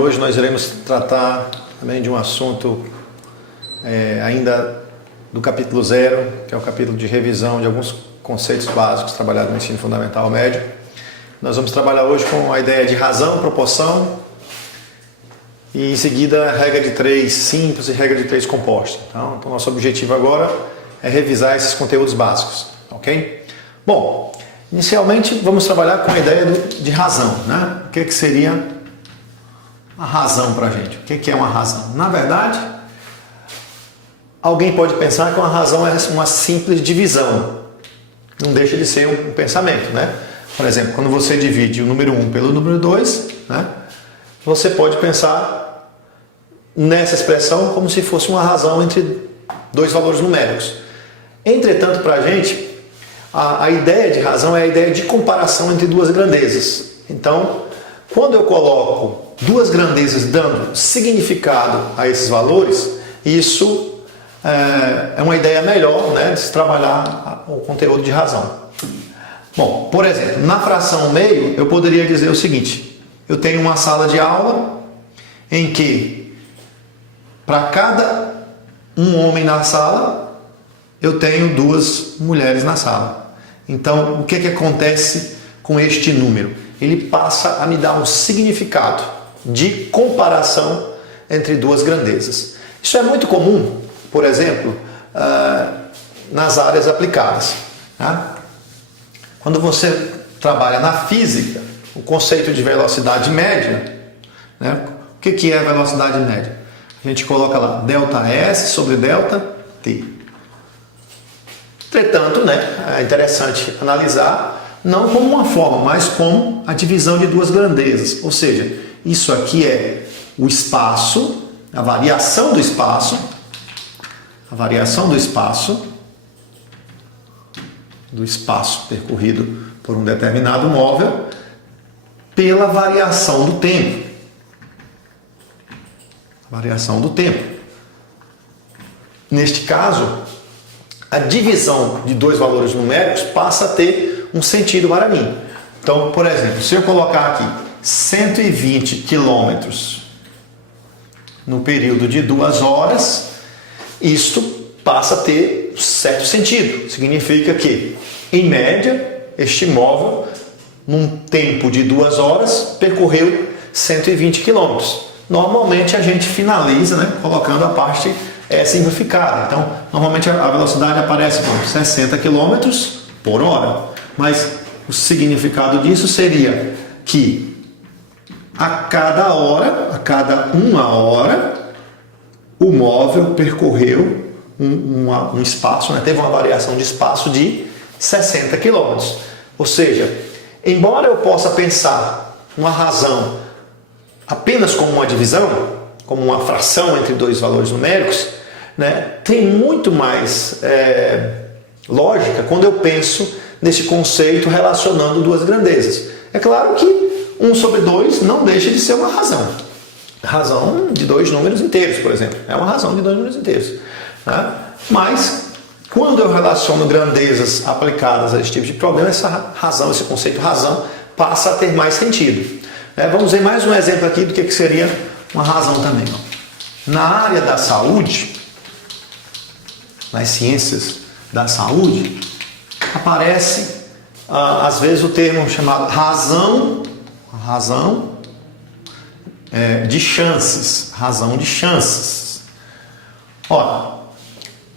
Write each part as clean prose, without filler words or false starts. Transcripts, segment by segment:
hoje nós iremos tratar também de um assunto ainda do capítulo 0, que é o capítulo de revisão de alguns conceitos básicos trabalhados no ensino fundamental médio. Nós vamos trabalhar hoje com a ideia de razão, proporção e em seguida a regra de 3 simples e regra de 3 composta. Então nosso objetivo agora é revisar esses conteúdos básicos, ok? Bom, inicialmente vamos trabalhar com a ideia de razão, né? O que seria a razão para a gente? O que é uma razão? Na verdade, alguém pode pensar que uma razão é uma simples divisão. Não deixa de ser um pensamento, né? Por exemplo, quando você divide o número 1 pelo número 2, né? Você pode pensar nessa expressão como se fosse uma razão entre dois valores numéricos. Entretanto, para a gente, a ideia de razão é a ideia de comparação entre duas grandezas. Então, quando eu coloco duas grandezas dando significado a esses valores, isso é uma ideia melhor, né, de se trabalhar o conteúdo de razão. Bom, por exemplo, na fração meio, eu poderia dizer o seguinte: eu tenho uma sala de aula em que, para cada um homem na sala, eu tenho 2 mulheres na sala. Então, o que acontece com este número? Ele passa a me dar um significado de comparação entre duas grandezas. Isso é muito comum, por exemplo, nas áreas aplicadas. Tá? Quando você trabalha na física, o conceito de velocidade média, né? O que é a velocidade média? A gente coloca lá ΔS sobre ΔT. Entretanto, né, é interessante analisar não como uma forma, mas como a divisão de duas grandezas. Ou seja, isso aqui é o espaço, a variação do espaço percorrido por um determinado móvel pela variação do tempo. Variação do tempo. Neste caso, a divisão de dois valores numéricos passa a ter um sentido para mim. Então, por exemplo, se eu colocar aqui 120 quilômetros no período de 2 horas, isto passa a ter certo sentido. Significa que, em média, este móvel, num tempo de 2 horas, percorreu 120 quilômetros. Normalmente a gente finaliza, né, colocando a parte simplificada. Então, normalmente a velocidade aparece com 60 km por hora. Mas o significado disso seria que a cada hora, a cada 1 hora, o móvel percorreu um espaço, né, teve uma variação de espaço de 60 km. Ou seja, embora eu possa pensar uma razão apenas como uma divisão, como uma fração entre dois valores numéricos, né, tem muito mais lógica quando eu penso nesse conceito relacionando duas grandezas. É claro que 1 sobre 2 não deixa de ser uma razão. Razão de 2 números inteiros, por exemplo. É uma razão de 2 números inteiros. Né? Mas, quando eu relaciono grandezas aplicadas a esse tipo de problema, essa razão, esse conceito razão, passa a ter mais sentido. Vamos ver mais um exemplo aqui do que seria uma razão também. Na área da saúde, nas ciências da saúde, aparece às vezes o termo chamado razão de chances. Razão de chances. Olha,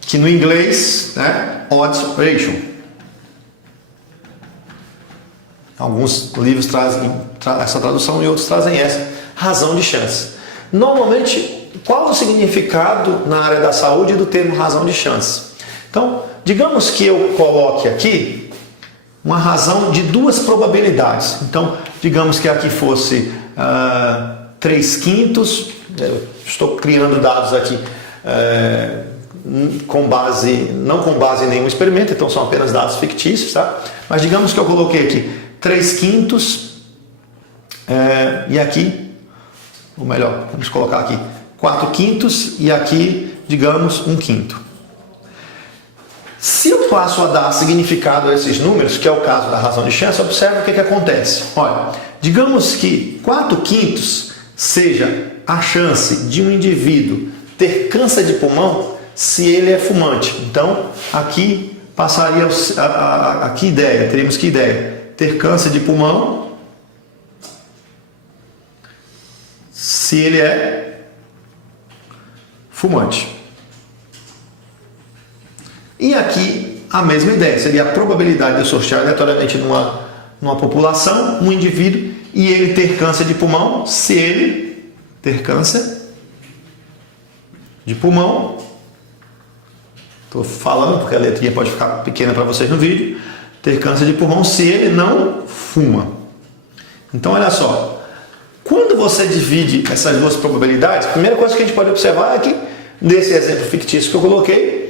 que no inglês, né, odds ratio. Alguns livros trazem essa tradução e outros trazem essa. Razão de chance. Normalmente, qual o significado na área da saúde do termo razão de chance? Então, digamos que eu coloque aqui uma razão de 2 probabilidades. Então, digamos que aqui fosse 3/5. Estou criando dados aqui não com base em nenhum experimento, então são apenas dados fictícios, tá? Mas digamos que eu coloquei aqui 3/5 e aqui, ou melhor, vamos colocar aqui 4/5 e aqui, digamos, 1/5. Se eu passo a dar significado a esses números, que é o caso da razão de chance, observe o que acontece. Olha, digamos que 4/5 seja a chance de um indivíduo ter câncer de pulmão se ele é fumante. Então, aqui passaria a que ideia? Teríamos que ideia? Ter câncer de pulmão se ele é fumante. E aqui a mesma ideia, seria a probabilidade de eu sortear aleatoriamente numa população, um indivíduo, e ele ter câncer de pulmão, se ele ter câncer de pulmão. Estou falando porque a letrinha pode ficar pequena para vocês no vídeo. Ter câncer de pulmão se ele não fuma. Então, olha só. Quando você divide essas duas probabilidades, a primeira coisa que a gente pode observar é que, nesse exemplo fictício que eu coloquei,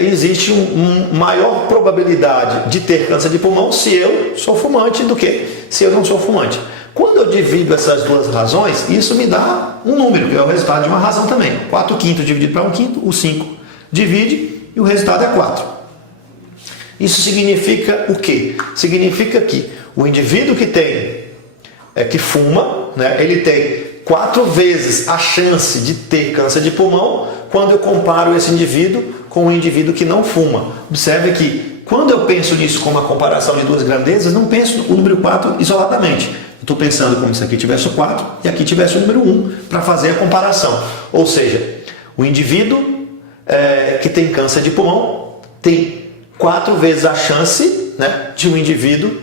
existe uma maior probabilidade de ter câncer de pulmão se eu sou fumante do que se eu não sou fumante. Quando eu divido essas duas razões, isso me dá um número, que é o resultado de uma razão também. 4/5 dividido para 1/5, o 5 divide e o resultado é 4. Isso significa o quê? Significa que o indivíduo que fuma, né, ele tem 4 vezes a chance de ter câncer de pulmão quando eu comparo esse indivíduo com um indivíduo que não fuma. Observe que quando eu penso nisso como uma comparação de duas grandezas, não penso o número 4 isoladamente. Estou pensando como se aqui tivesse o 4 e aqui tivesse o número 1 para fazer a comparação. Ou seja, o indivíduo que tem câncer de pulmão tem 4 vezes a chance, né, de um indivíduo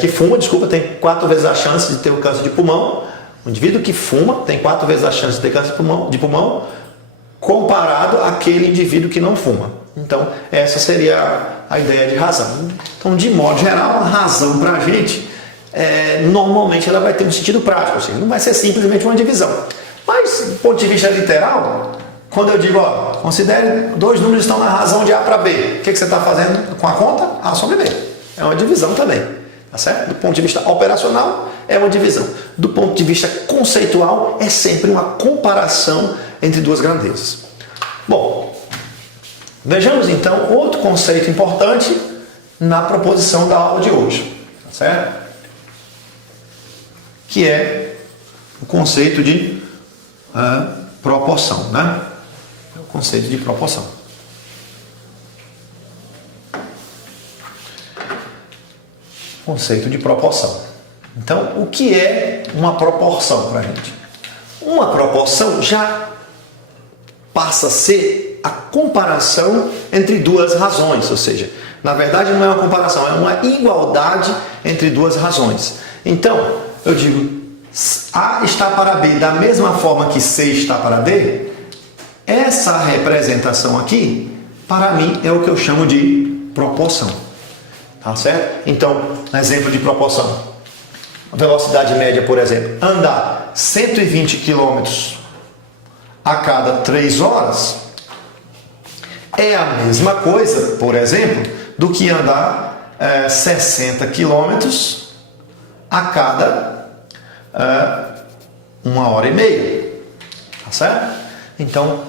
que fuma, tem 4 vezes a chance de ter o câncer de pulmão. O indivíduo que fuma tem 4 vezes a chance de ter câncer de pulmão comparado àquele indivíduo que não fuma. Então, essa seria a ideia de razão. Então, de modo geral, a razão para a gente, normalmente, ela vai ter um sentido prático, ou seja, não vai ser simplesmente uma divisão. Mas, do ponto de vista literal, quando eu digo, considere 2 números que estão na razão de A para B, o que você está fazendo com a conta? A sobre B. É uma divisão também. Tá certo? Do ponto de vista operacional, é uma divisão. Do ponto de vista conceitual, é sempre uma comparação entre duas grandezas. Bom, vejamos então outro conceito importante na proposição da aula de hoje. Tá certo? Que é o conceito de proporção, né? É o conceito de proporção. Conceito de proporção. Então, o que é uma proporção para a gente? Uma proporção já passa a ser a comparação entre duas razões, ou seja, na verdade não é uma comparação, é uma igualdade entre duas razões. Então, eu digo, A está para B da mesma forma que C está para D, essa representação aqui, para mim, é o que eu chamo de proporção. Tá certo? Então, exemplo de proporção. A velocidade média, por exemplo, andar 120 km a cada 3 horas é a mesma coisa, por exemplo, do que andar 60 km a cada 1h30. Tá certo? Então,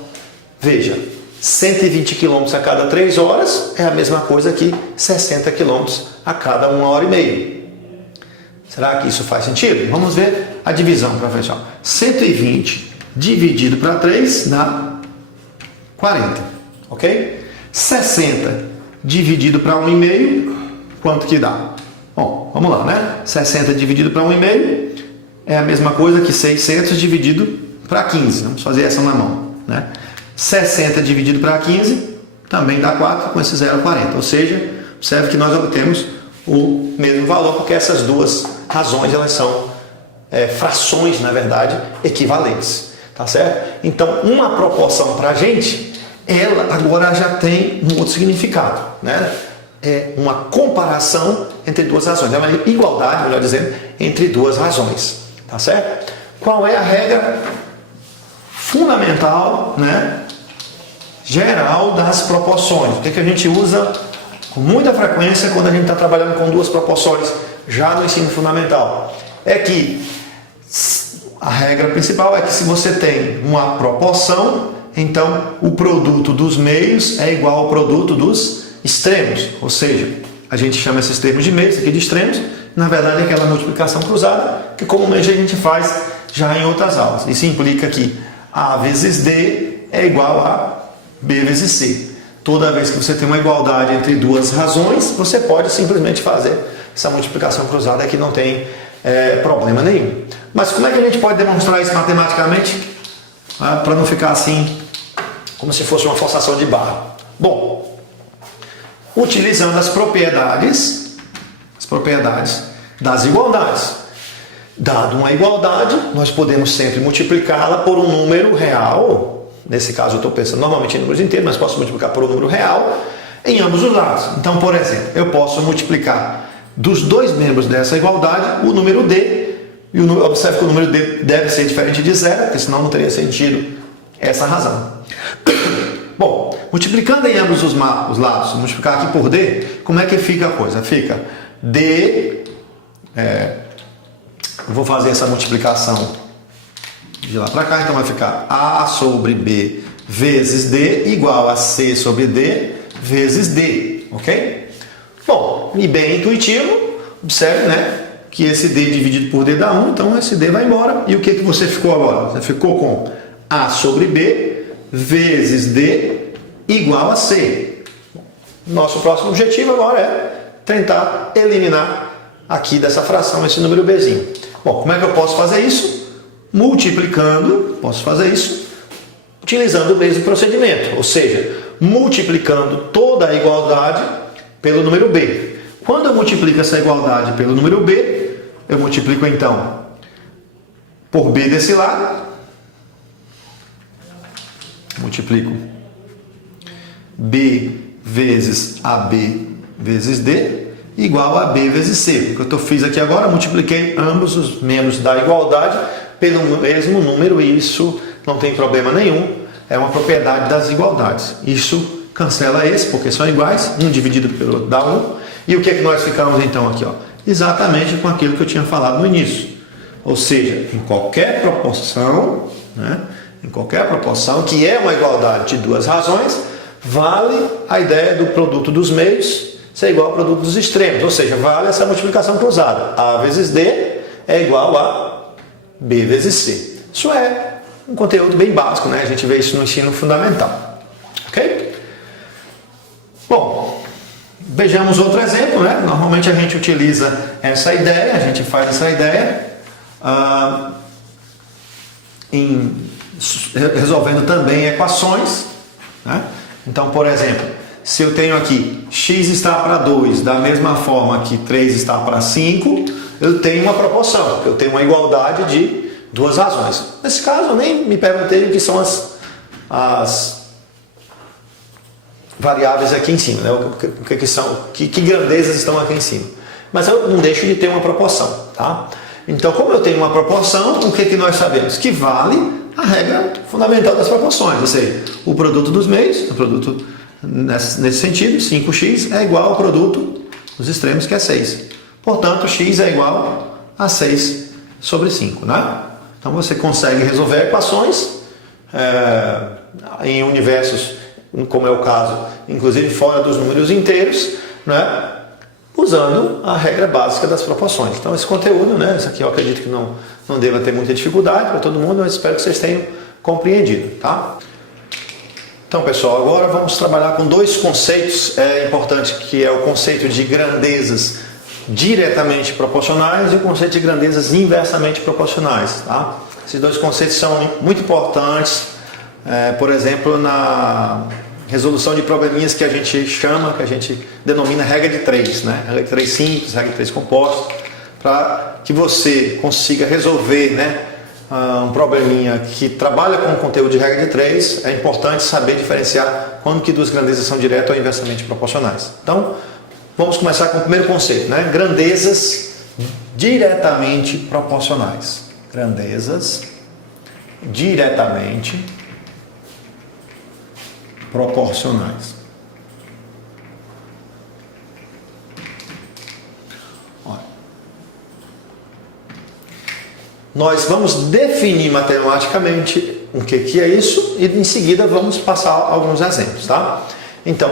veja, 120 km a cada 3 horas é a mesma coisa que 60 km a cada 1h30. Será que isso faz sentido? Vamos ver a divisão para frente. 120 dividido para 3 dá 40. Ok? 60 dividido para 1,5, quanto que dá? Bom, vamos lá, né? 60 dividido para 1,5 é a mesma coisa que 600 dividido para 15. Vamos fazer essa na mão, né? 60 dividido para 15 também dá 4, com esse 0,40. Ou seja, observe que nós obtemos o mesmo valor, porque essas duas razões elas são frações, na verdade, equivalentes. Tá certo? Então, uma proporção para a gente, ela agora já tem um outro significado, né? É uma comparação entre duas razões, é uma igualdade, melhor dizendo, entre duas razões. Tá certo? Qual é a regra fundamental, né, geral das proporções? O que a gente usa com muita frequência quando a gente está trabalhando com duas proporções já no ensino fundamental? É que a regra principal é que se você tem uma proporção, então o produto dos meios é igual ao produto dos extremos. Ou seja, a gente chama esses termos de meios aqui de extremos, na verdade é aquela multiplicação cruzada que comumente a gente faz já em outras aulas. Isso implica que A vezes D é igual a B vezes C. Toda vez que você tem uma igualdade entre duas razões, você pode simplesmente fazer essa multiplicação cruzada que não tem problema nenhum. Mas como é que a gente pode demonstrar isso matematicamente? Para não ficar assim, como se fosse uma forçação de barra. Bom, utilizando as propriedades das igualdades. Dado uma igualdade, nós podemos sempre multiplicá-la por um número real. Nesse caso eu estou pensando normalmente em números inteiros, mas posso multiplicar por um número real em ambos os lados. Então, por exemplo, eu posso multiplicar dos dois membros dessa igualdade o número D, e observe que o número D deve ser diferente de zero, porque senão não teria sentido essa razão. Bom, multiplicando em ambos os lados, multiplicar aqui por D, como é que fica a coisa? Fica D, eu vou fazer essa multiplicação de lá para cá, então vai ficar A sobre B vezes D igual a C sobre D vezes D, ok? Bom, e bem intuitivo, observe, né, que esse D dividido por D dá 1, então esse D vai embora. E o que você ficou agora? Você ficou com A sobre B vezes D igual a C. Nosso próximo objetivo agora é tentar eliminar aqui dessa fração esse número Bzinho. Bom, como é que eu posso fazer isso? Multiplicando, posso fazer isso utilizando o mesmo procedimento, ou seja, multiplicando toda a igualdade pelo número B. Quando eu multiplico essa igualdade pelo número B, eu multiplico então por B desse lado, multiplico B vezes AB vezes D igual a B vezes C. O que eu fiz aqui agora, multipliquei ambos os membros da igualdade pelo mesmo número e isso não tem problema nenhum, é uma propriedade das igualdades. Isso cancela esse, porque são iguais, 1 dividido pelo outro dá 1. E o que é que nós ficamos então aqui? Ó? Exatamente com aquilo que eu tinha falado no início. Ou seja, em qualquer proporção, né, em qualquer proporção que é uma igualdade de duas razões, vale a ideia do produto dos meios ser igual ao produto dos extremos. Ou seja, vale essa multiplicação cruzada. A vezes D é igual a B vezes C. Isso é um conteúdo bem básico, né? A gente vê isso no ensino fundamental. Ok? Bom, vejamos outro exemplo, né? Normalmente a gente utiliza essa ideia, a gente faz essa ideia resolvendo também equações, né? Então, por exemplo, se eu tenho aqui x está para 2, da mesma forma que 3 está para 5, eu tenho uma proporção, eu tenho uma igualdade de duas razões. Nesse caso, eu nem me perguntei o que são as variáveis aqui em cima, né? Que grandezas estão aqui em cima. Mas eu não deixo de ter uma proporção, tá? Então, como eu tenho uma proporção, o que nós sabemos? Que vale a regra fundamental das proporções, ou seja, o produto dos meios, o produto nesse sentido, 5x é igual ao produto dos extremos, que é 6. Portanto, x é igual a 6 sobre 5, né? Então, você consegue resolver equações em universos, como é o caso, inclusive fora dos números inteiros, né? Usando a regra básica das proporções. Então, esse conteúdo, né? Isso aqui eu acredito que não deva ter muita dificuldade para todo mundo, mas espero que vocês tenham compreendido, tá? Então, pessoal, agora vamos trabalhar com dois conceitos importantes, que é o conceito de grandezas diretamente proporcionais e o conceito de grandezas inversamente proporcionais, tá? Esses dois conceitos são muito importantes, por exemplo, na resolução de probleminhas que a gente chama, que a gente denomina regra de 3, né? Regra de 3 simples, regra de 3 compostos, para que você consiga resolver, né, um probleminha que trabalha com o conteúdo de regra de 3, é importante saber diferenciar quando que duas grandezas são direto ou inversamente proporcionais. Então, vamos começar com o primeiro conceito, né? Grandezas diretamente proporcionais. Grandezas diretamente proporcionais. Nós vamos definir matematicamente o que é isso e em seguida vamos passar alguns exemplos, tá? Então,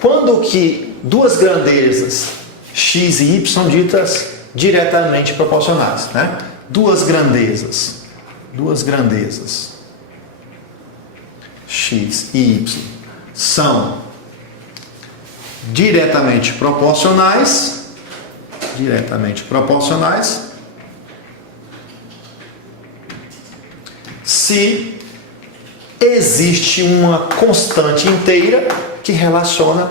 quando que duas grandezas x e y são ditas diretamente proporcionais, né? Duas grandezas duas grandezas x e y são diretamente proporcionais, se existe uma constante inteira que relaciona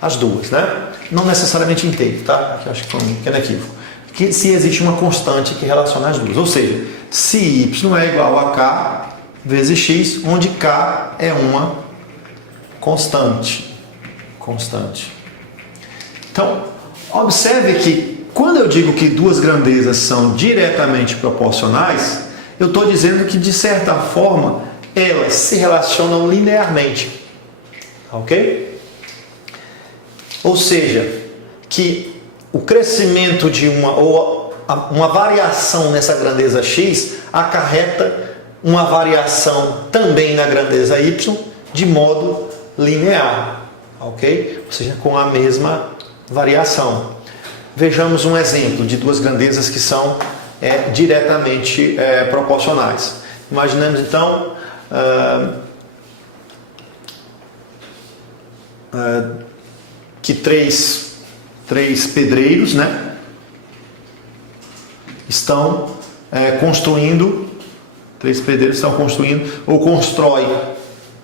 as duas, né? Não necessariamente inteira, tá? Aqui eu acho que foi um pequeno equívoco. Que se existe uma constante que relaciona as duas, ou seja, se y é igual a k vezes x, onde k é uma constante. Então, observe que quando eu digo que duas grandezas são diretamente proporcionais, eu estou dizendo que, de certa forma, elas se relacionam linearmente. Ok? Ou seja, que o crescimento de uma variação nessa grandeza x acarreta uma variação também na grandeza y de modo linear. Ok? Ou seja, com a mesma variação. Vejamos um exemplo de duas grandezas que são diretamente proporcionais. Imaginemos então que três pedreiros, né, estão construindo, ou constroem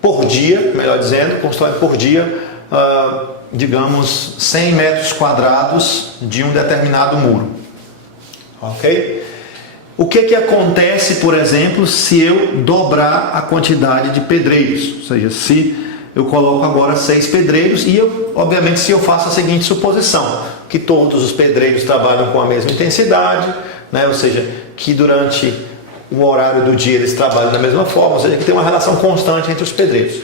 por dia, melhor dizendo, digamos, 100 metros quadrados de um determinado muro. Ok? O que acontece, por exemplo, se eu dobrar a quantidade de pedreiros? Ou seja, se eu coloco agora 6 pedreiros e, obviamente, se eu faço a seguinte suposição, que todos os pedreiros trabalham com a mesma intensidade, né? Ou seja, que durante o horário do dia eles trabalham da mesma forma, ou seja, que tem uma relação constante entre os pedreiros.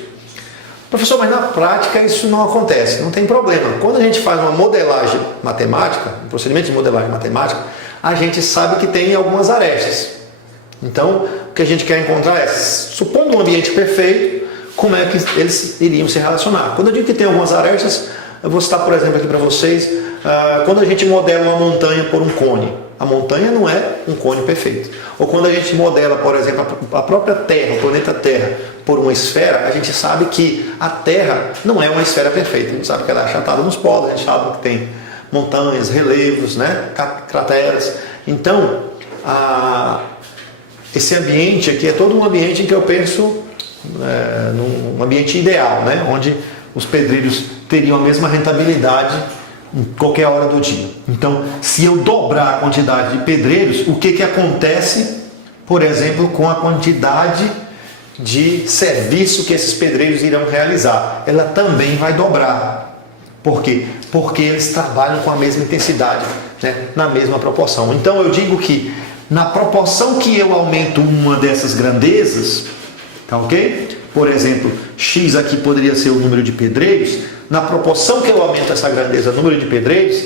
Professor, mas na prática isso não acontece, não tem problema. Quando a gente faz uma modelagem matemática, um procedimento de modelagem matemática, a gente sabe que tem algumas arestas. Então, o que a gente quer encontrar é, supondo um ambiente perfeito, como é que eles iriam se relacionar. Quando eu digo que tem algumas arestas, eu vou citar, por exemplo, aqui para vocês, quando a gente modela uma montanha por um cone, a montanha não é um cone perfeito. Ou quando a gente modela, por exemplo, a própria Terra, o planeta Terra, por uma esfera, a gente sabe que a Terra não é uma esfera perfeita. A gente sabe que ela é achatada nos polos, a gente sabe que tem montanhas, relevos, né, crateras. Então, esse ambiente aqui é todo um ambiente em que eu penso num ambiente ideal, né, onde os pedreiros teriam a mesma rentabilidade em qualquer hora do dia. Então, se eu dobrar a quantidade de pedreiros, o que acontece, por exemplo, com a quantidade de serviço que esses pedreiros irão realizar? Ela também vai dobrar. Por quê? Porque eles trabalham com a mesma intensidade, né? Na mesma proporção. Então, eu digo que na proporção que eu aumento uma dessas grandezas, tá ok? Por exemplo, x aqui poderia ser o número de pedreiros. Na proporção que eu aumento essa grandeza, número de pedreiros,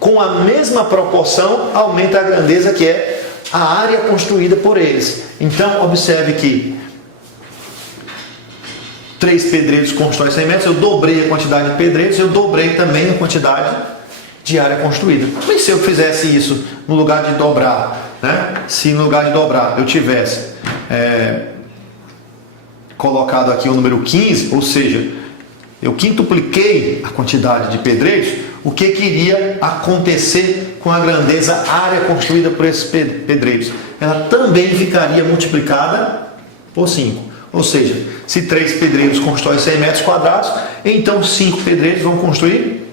com a mesma proporção aumenta a grandeza que é a área construída por eles. Então, observe que 3 pedreiros constroem 100 metros, eu dobrei a quantidade de pedreiros, eu dobrei também a quantidade de área construída. Mas se eu fizesse isso no lugar de dobrar, né? Se no lugar de dobrar eu tivesse colocado aqui o número 15, ou seja, eu quintupliquei a quantidade de pedreiros, o que iria acontecer com a grandeza área construída por esses pedreiros? Ela também ficaria multiplicada por 5. Ou seja, se 3 pedreiros constroem 100 metros quadrados, então 5 pedreiros vão construir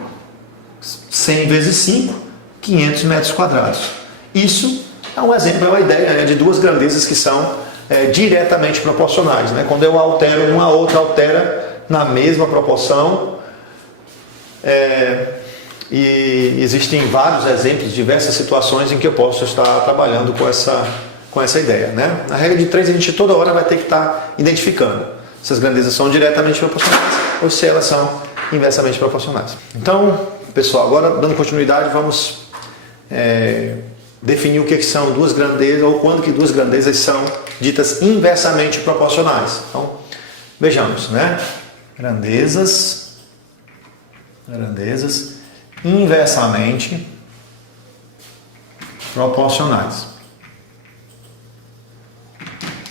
100 vezes 5, 500 metros quadrados. Isso é um exemplo, é uma ideia de duas grandezas que são diretamente proporcionais, né? Quando eu altero uma, a outra altera na mesma proporção. E existem vários exemplos, diversas situações em que eu posso estar trabalhando com essa ideia, né? Na regra de 3, a gente toda hora vai ter que estar identificando se as grandezas são diretamente proporcionais ou se elas são inversamente proporcionais. Então, pessoal, agora dando continuidade, vamos definir o que são duas grandezas, ou quando que duas grandezas são ditas inversamente proporcionais. Então, vejamos, né? Grandezas inversamente proporcionais.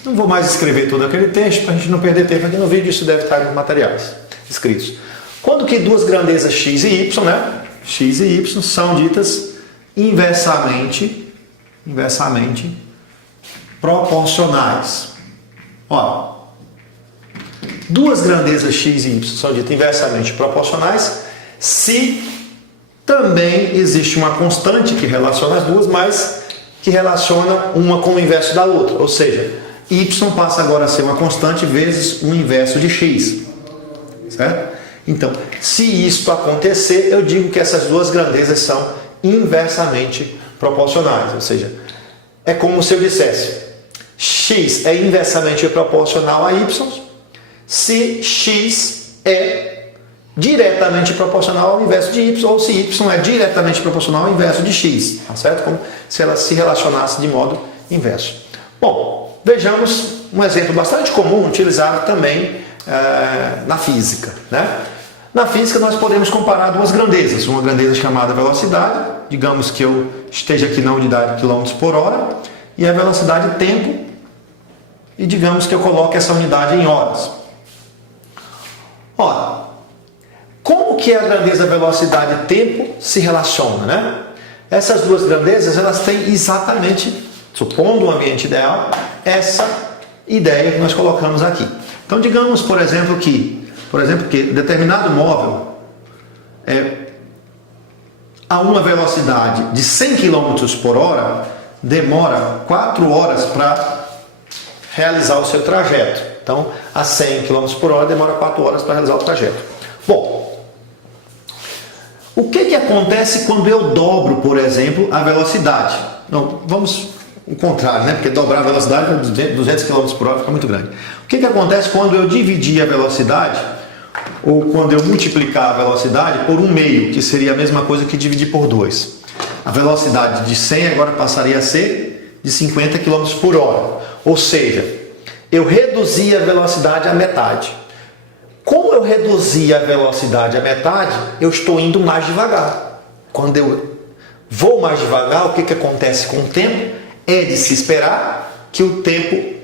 Não vou mais escrever todo aquele texto para a gente não perder tempo aqui no vídeo, isso deve estar nos materiais escritos. Quando que duas grandezas x e y, né? X e y são ditas inversamente proporcionais. Ó, duas grandezas x e y são ditas inversamente proporcionais se também existe uma constante que relaciona as duas, mas que relaciona uma com o inverso da outra. Ou seja, y passa agora a ser uma constante vezes o inverso de x. Certo? Então, se isso acontecer, eu digo que essas duas grandezas são inversamente proporcionais. Ou seja, é como se eu dissesse x é inversamente proporcional a y se x é diretamente proporcional ao inverso de y, ou se y é diretamente proporcional ao inverso de x, tá certo? Como se ela se relacionasse de modo inverso. Bom, vejamos um exemplo bastante comum utilizado também na física, né? Na física nós podemos comparar duas grandezas, uma grandeza chamada velocidade, digamos que eu esteja aqui na unidade km por hora, e a velocidade tempo, e digamos que eu coloque essa unidade em horas. Ora, como que a grandeza velocidade e tempo se relacionam, né? Essas duas grandezas, elas têm exatamente, supondo um ambiente ideal, essa ideia que nós colocamos aqui. Então, digamos, por exemplo, que determinado móvel a uma velocidade de 100 km por hora demora 4 horas para realizar o seu trajeto. Então, a 100 km por hora demora 4 horas para realizar o trajeto. Bom, o que acontece quando eu dobro, por exemplo, a velocidade? Não, vamos o contrário, né? Porque dobrar a velocidade para 200 km por hora fica muito grande. O que acontece quando eu dividir a velocidade, ou quando eu multiplicar a velocidade por 1/2, que seria a mesma coisa que dividir por 2? A velocidade de 100 agora passaria a ser de 50 km por hora. Ou seja, eu reduzi a velocidade à metade. Como eu reduzi a velocidade à metade, eu estou indo mais devagar. Quando eu vou mais devagar, o que acontece com o tempo? É de se esperar que o tempo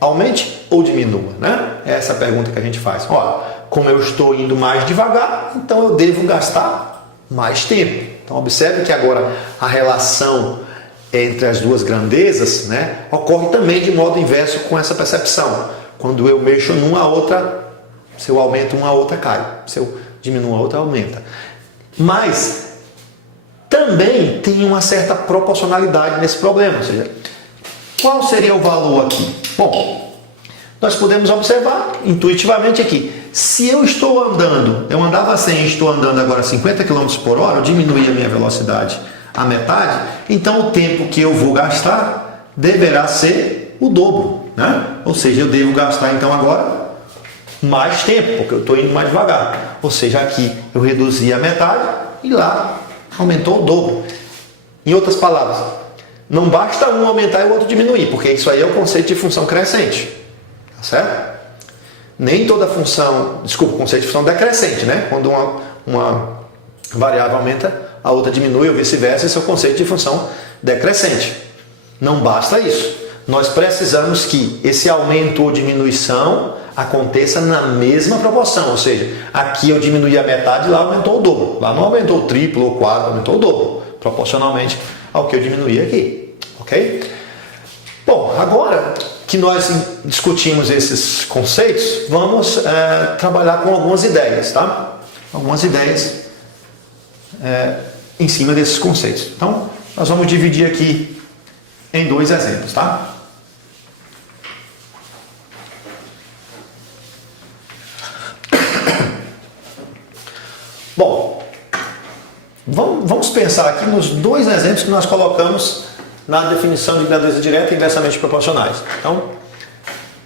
aumente ou diminua, né? Essa é a pergunta que a gente faz. Olha, como eu estou indo mais devagar, então eu devo gastar mais tempo. Então observe que agora a relação entre as duas grandezas, né, ocorre também de modo inverso com essa percepção. Quando eu mexo numa, a outra, se eu aumento uma, a outra cai. Se eu diminuo a outra, aumenta. Mas também tem uma certa proporcionalidade nesse problema. Ou seja, qual seria o valor aqui? Bom, nós podemos observar intuitivamente aqui. Se eu estou andando, eu andava 100 e estou andando agora 50 km por hora, eu diminuí a minha velocidade à metade, então o tempo que eu vou gastar deverá ser o dobro, né? Ou seja, eu devo gastar então agora mais tempo, porque eu estou indo mais devagar. Ou seja, aqui eu reduzi a metade e lá aumentou o dobro. Em outras palavras, não basta um aumentar e o outro diminuir, porque isso aí é o conceito de função crescente, tá certo? Nem toda função, o conceito de função decrescente, né? Quando uma variável aumenta, a outra diminui ou vice-versa, esse é o conceito de função decrescente. Não basta isso. Nós precisamos que esse aumento ou diminuição aconteça na mesma proporção, ou seja, aqui eu diminuí a metade, lá aumentou o dobro. Lá não aumentou o triplo ou quadro, aumentou o dobro, proporcionalmente ao que eu diminuí aqui. Ok? Bom, agora que nós discutimos esses conceitos, vamos trabalhar com algumas ideias, tá? Algumas ideias em cima desses conceitos. Então, nós vamos dividir aqui em 2 exemplos, tá? Bom, vamos pensar aqui nos 2 exemplos que nós colocamos na definição de grandeza direta e inversamente proporcionais. Então,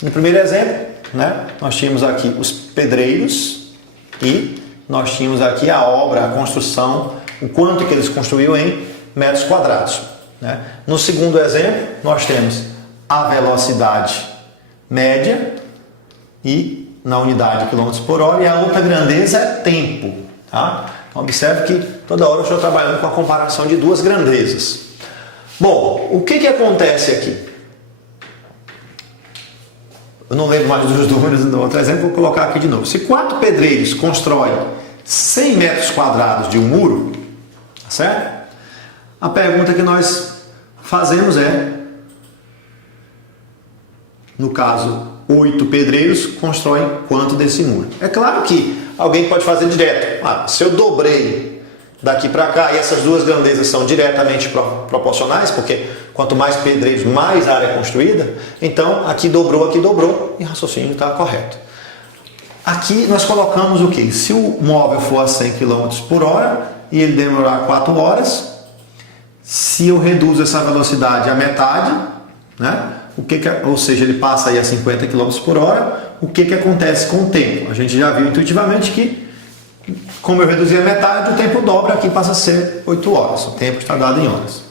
no primeiro exemplo, né, nós tínhamos aqui os pedreiros e nós tínhamos aqui a obra, a construção, o quanto que eles construíram em metros quadrados, né? No segundo exemplo, nós temos a velocidade média e na unidade de quilômetros por hora, e a outra grandeza é tempo, tá? Então, observe que toda hora eu estou trabalhando com a comparação de 2 grandezas. Bom, o que acontece aqui? eu não lembro mais dos números no outro exemplo, vou colocar aqui de novo. Se 4 pedreiros constroem 100 metros quadrados de um muro, tá certo? A pergunta que nós fazemos é, no caso, 8 pedreiros constroem quanto desse muro? É claro que alguém pode fazer direto. Se eu dobrei daqui para cá, e essas duas grandezas são diretamente proporcionais, porque quanto mais pedreiros, mais área construída, então aqui dobrou, e o raciocínio está correto. Aqui nós colocamos o que? Se o móvel for a 100 km por hora e ele demorar 4 horas, se eu reduzo essa velocidade à metade, né? Ou seja, ele passa aí a 50 km por hora, o que acontece com o tempo? A gente já viu intuitivamente que, como eu reduzi a metade, o tempo dobra, aqui passa a ser 8 horas. O tempo está dado em horas.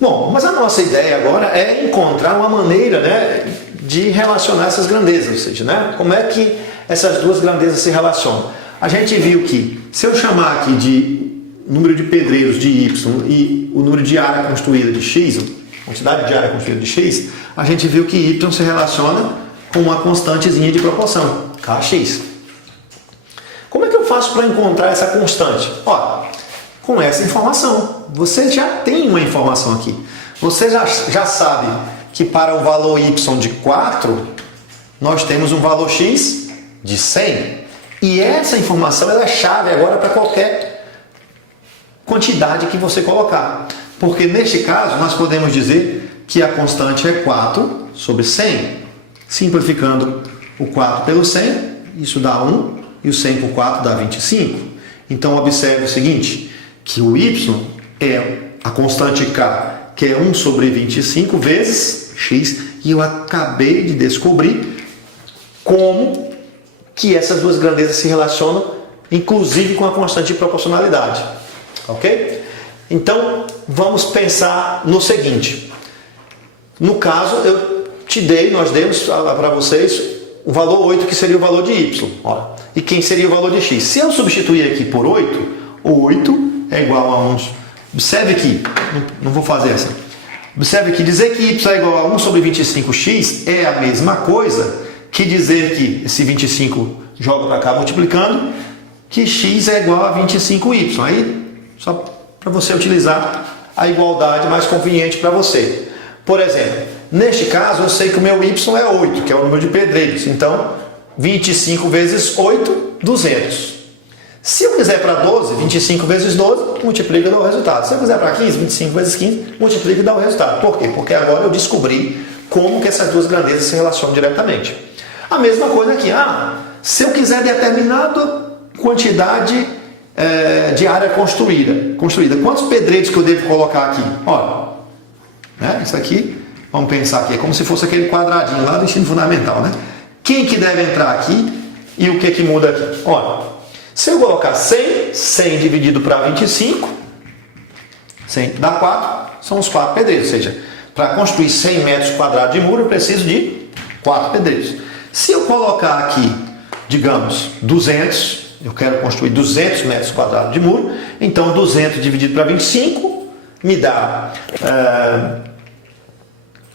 Bom, mas a nossa ideia agora é encontrar uma maneira, né, de relacionar essas grandezas. Ou seja, né, como é que essas duas grandezas se relacionam? A gente viu que, se eu chamar aqui de número de pedreiros de Y e o número de área construída de X, quantidade de área construída de X, a gente viu que Y se relaciona com uma constantezinha de proporção, Kx. Como é que eu faço para encontrar essa constante? Com essa informação. Você já tem uma informação aqui. Você já sabe que para o valor Y de 4, nós temos um valor X de 100. E essa informação ela é chave agora para qualquer quantidade que você colocar. Porque neste caso nós podemos dizer que a constante é 4 sobre 100. Simplificando o 4 pelo 100, isso dá 1, e o 100 por 4 dá 25. Então observe o seguinte, que o y é a constante k, que é 1 sobre 25 vezes x, e eu acabei de descobrir como que essas duas grandezas se relacionam, inclusive com a constante de proporcionalidade. Ok? Então, vamos pensar no seguinte. No caso, nós demos para vocês o valor 8, que seria o valor de y. Olha, e quem seria o valor de x? Se eu substituir aqui por 8, o 8 é igual a 1. Observe aqui, não vou fazer essa. Observe que dizer que y é igual a 1 sobre 25x é a mesma coisa que dizer que esse 25 joga para cá multiplicando, que x é igual a 25y. Aí, só para você utilizar a igualdade mais conveniente para você. Por exemplo, neste caso eu sei que o meu y é 8, que é o número de pedreiros. Então, 25 vezes 8, 200. Se eu quiser para 12, 25 vezes 12, multiplica e dá o resultado. Se eu quiser para 15, 25 vezes 15, multiplica e dá o resultado. Por quê? Porque agora eu descobri como que essas duas grandezas se relacionam diretamente. A mesma coisa aqui. Se eu quiser determinada quantidade de área construída, quantos pedreiros que eu devo colocar aqui? Olha, né? Isso aqui, vamos pensar aqui, é como se fosse aquele quadradinho lá do ensino fundamental, né? Quem que deve entrar aqui e o que muda aqui? Olha, se eu colocar 100, 100 dividido para 25, 100 dá 4, são os 4 pedreiros, ou seja, para construir 100 metros quadrados de muro eu preciso de 4 pedreiros. Se eu colocar aqui, digamos, 200, eu quero construir 200 metros quadrados de muro, então 200 dividido para 25 me dá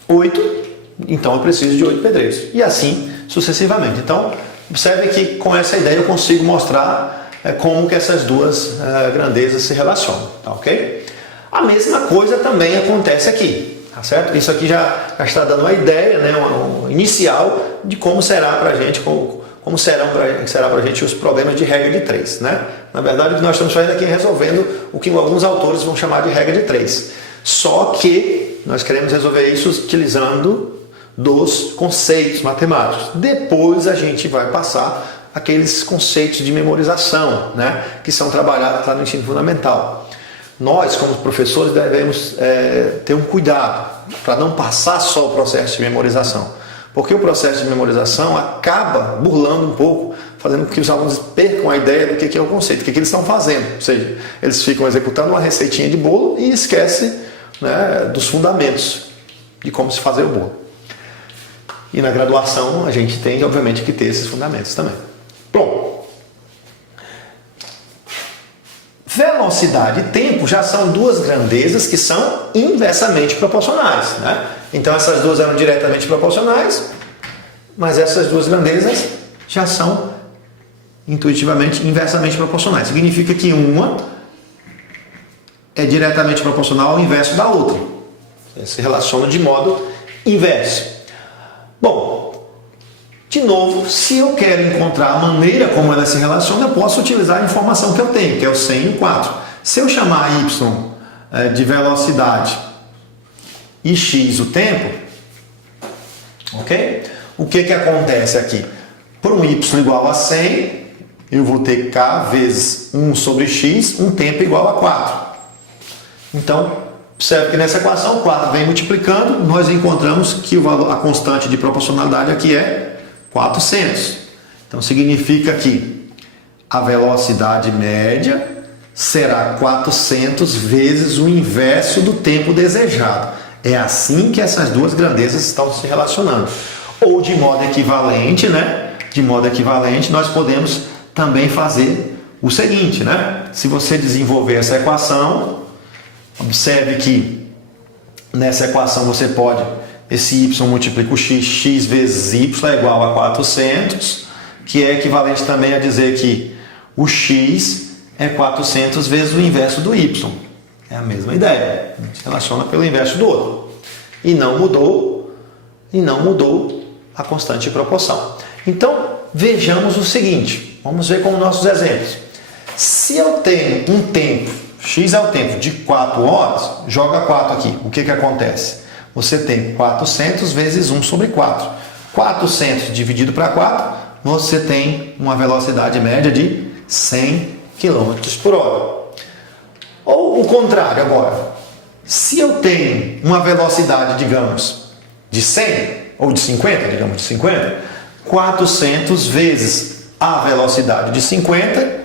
8, então eu preciso de 8 pedreiros. E assim sucessivamente. Então, observe que com essa ideia eu consigo mostrar como que essas duas grandezas se relacionam, tá ok? A mesma coisa também acontece aqui, tá certo? Isso aqui já está dando uma ideia, né, uma inicial de como será para a gente, como será para a gente os problemas de regra de 3, né? Na verdade, o que nós estamos fazendo aqui é resolvendo o que alguns autores vão chamar de regra de 3. Só que nós queremos resolver isso utilizando dos conceitos matemáticos. Depois a gente vai passar aqueles conceitos de memorização, né? Que são trabalhados lá no ensino fundamental. Nós, como professores, devemos ter um cuidado para não passar só o processo de memorização. Porque o processo de memorização acaba burlando um pouco, fazendo com que os alunos percam a ideia do que é o conceito, o que eles estão fazendo. Ou seja, eles ficam executando uma receitinha de bolo e esquecem, né, dos fundamentos de como se fazer o bolo. E na graduação a gente tem, obviamente, que ter esses fundamentos também. Bom, velocidade e tempo já são duas grandezas que são inversamente proporcionais, né? Então essas duas eram diretamente proporcionais, mas essas duas grandezas já são intuitivamente inversamente proporcionais. Significa que uma é diretamente proporcional ao inverso da outra. Se relaciona de modo inverso. Bom, de novo, se eu quero encontrar a maneira como ela se relaciona, eu posso utilizar a informação que eu tenho, que é o 100 e o 4. Se eu chamar y de velocidade e x o tempo, ok? O que acontece aqui? Por um y igual a 100, eu vou ter k vezes 1 sobre x, um tempo igual a 4. Então, observe que nessa equação, 4 vem multiplicando, nós encontramos que a constante de proporcionalidade aqui é 400. Então, significa que a velocidade média será 400 vezes o inverso do tempo desejado. É assim que essas duas grandezas estão se relacionando. Ou de modo equivalente, né? De modo equivalente, nós podemos também fazer o seguinte, né? Se você desenvolver essa equação, observe que nessa equação você pode, esse y multiplica o x, x vezes y é igual a 400, que é equivalente também a dizer que o x é 400 vezes o inverso do y. É a mesma ideia, se relaciona pelo inverso do outro. E não mudou a constante de proporção. Então, vejamos o seguinte, vamos ver com nossos exemplos. Se eu tenho um tempo, x é o tempo de 4 horas, joga 4 aqui. O que acontece? Você tem 400 vezes 1 sobre 4. 400 dividido para 4, você tem uma velocidade média de 100 km por hora. Ou o contrário agora. Se eu tenho uma velocidade, digamos, de 100, ou de 50, digamos de 50, 400 vezes a velocidade de 50,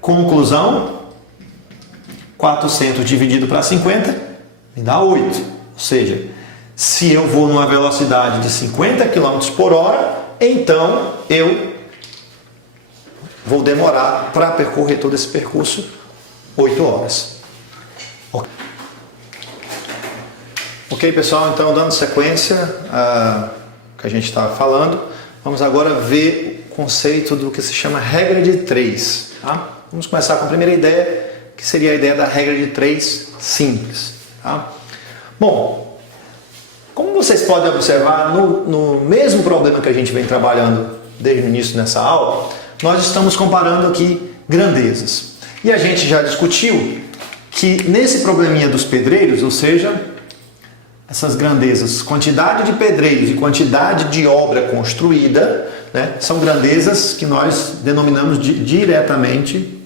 conclusão, 400 dividido para 50 me dá 8. Ou seja, se eu vou numa velocidade de 50 km por hora, então eu vou demorar para percorrer todo esse percurso 8 horas. Ok, pessoal, então dando sequência que a gente estava falando, vamos agora ver o conceito do que se chama regra de 3. Tá? Vamos começar com a primeira ideia, que seria a ideia da regra de 3 simples. Tá? Bom, como vocês podem observar, no mesmo problema que a gente vem trabalhando desde o início nessa aula, nós estamos comparando aqui grandezas. E a gente já discutiu que nesse probleminha dos pedreiros, ou seja, essas grandezas, quantidade de pedreiros e quantidade de obra construída, né, são grandezas que nós denominamos de diretamente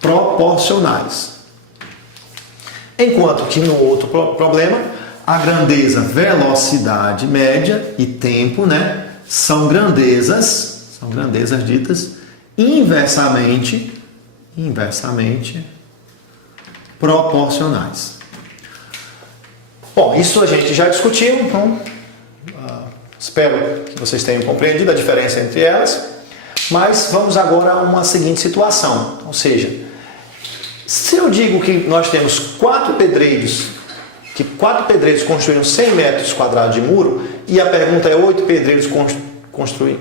proporcionais. Enquanto que no outro problema, a grandeza velocidade média e tempo, né, são grandezas ditas inversamente proporcionais. Bom, isso a gente já discutiu, então espero que vocês tenham compreendido a diferença entre elas, mas vamos agora a uma seguinte situação, ou seja, se eu digo que nós temos 4 pedreiros construíram 100 metros quadrados de muro, e a pergunta é 8 pedreiros constroem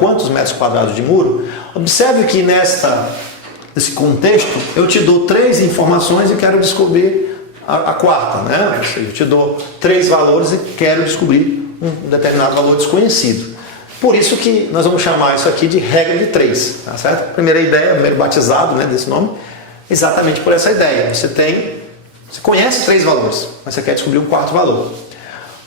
quantos metros quadrados de muro, observe que nesse contexto eu te dou 3 informações e quero descobrir a quarta, né? Ou seja, eu te dou 3 valores e quero descobrir um determinado valor desconhecido. Por isso que nós vamos chamar isso aqui de regra de 3, tá certo? Primeira ideia, primeiro batizado, né, desse nome, exatamente por essa ideia. Você conhece 3 valores, mas você quer descobrir um 4º valor.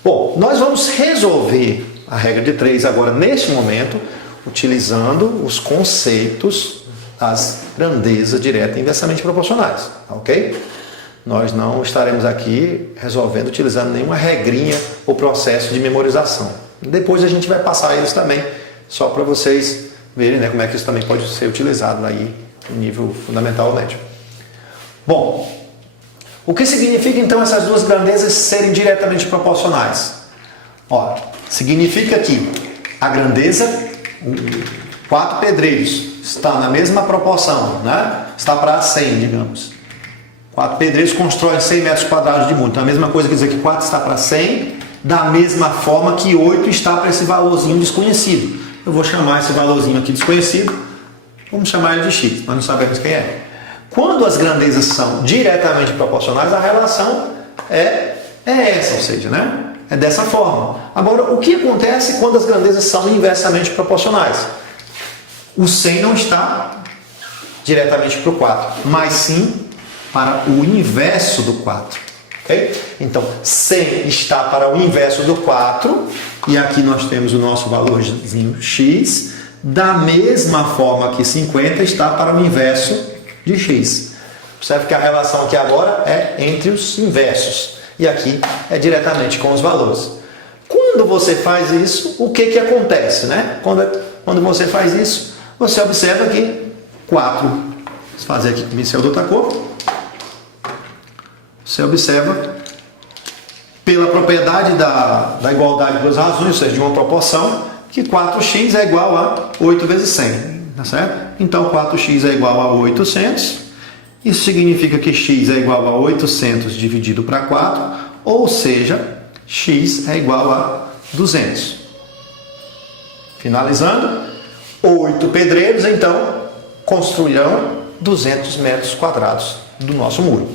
Bom, nós vamos resolver a regra de 3 agora, neste momento, utilizando os conceitos das grandezas direta e inversamente proporcionais, ok? Nós não estaremos aqui resolvendo, utilizando nenhuma regrinha ou processo de memorização. Depois a gente vai passar eles também, só para vocês verem, né, como é que isso também pode ser utilizado aí no nível fundamental ou médio. Bom, o que significa então essas duas grandezas serem diretamente proporcionais? Ora, significa que a grandeza, 4 pedreiros, está na mesma proporção, né? Está para 100, digamos. 4 pedreiros constroem 100 metros quadrados de muro. Então a mesma coisa que dizer que 4 está para 100 da mesma forma que 8 está para esse valorzinho desconhecido. Eu vou chamar esse valorzinho aqui desconhecido, vamos chamar ele de x, nós não sabemos quem é. Quando as grandezas são diretamente proporcionais, a relação é essa, ou seja, né? É dessa forma. Agora, o que acontece quando as grandezas são inversamente proporcionais? O 100 não está diretamente para o 4, mas sim para o inverso do 4. Okay? Então, 100 está para o inverso do 4, e aqui nós temos o nosso valorzinho x, da mesma forma que 50 está para o inverso de x. Observe que a relação aqui agora é entre os inversos. E aqui é diretamente com os valores. Quando você faz isso, o que acontece? Né? Quando você faz isso, você observa que 4, vou fazer aqui com o pincel de outra cor, você observa, pela propriedade da igualdade de duas razões, ou seja, de uma proporção, que 4x é igual a 8 vezes 100. Tá certo? Então 4x é igual a 800. Isso significa que x é igual a 800 dividido para 4, ou seja, x é igual a 200. Finalizando, 8 pedreiros, então, construirão 200 metros quadrados do nosso muro.